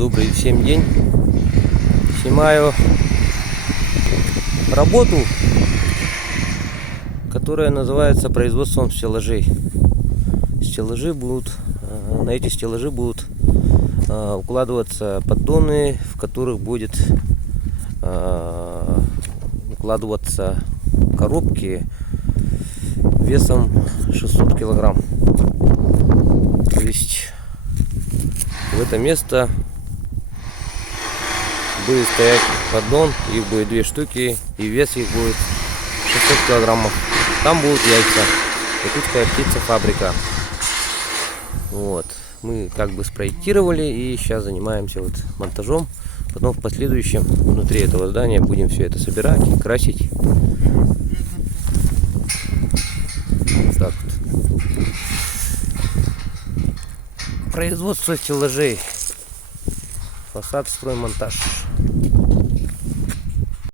Добрый всем день. Снимаю работу, которая называется производством стеллажей. На эти стеллажи будут укладываться поддоны, в которых будет укладываться коробки весом 600 килограмм. То есть в это место будет стоять поддон, их будет 2 штуки, и вес их будет 600 килограммов. Там будут яйца. Якутская птицефабрика. Вот. Мы как бы спроектировали и сейчас занимаемся вот монтажом. Потом в последующем внутри этого здания будем все это собирать и красить. Вот так вот. Производство стеллажей. Фасад, строймонтаж.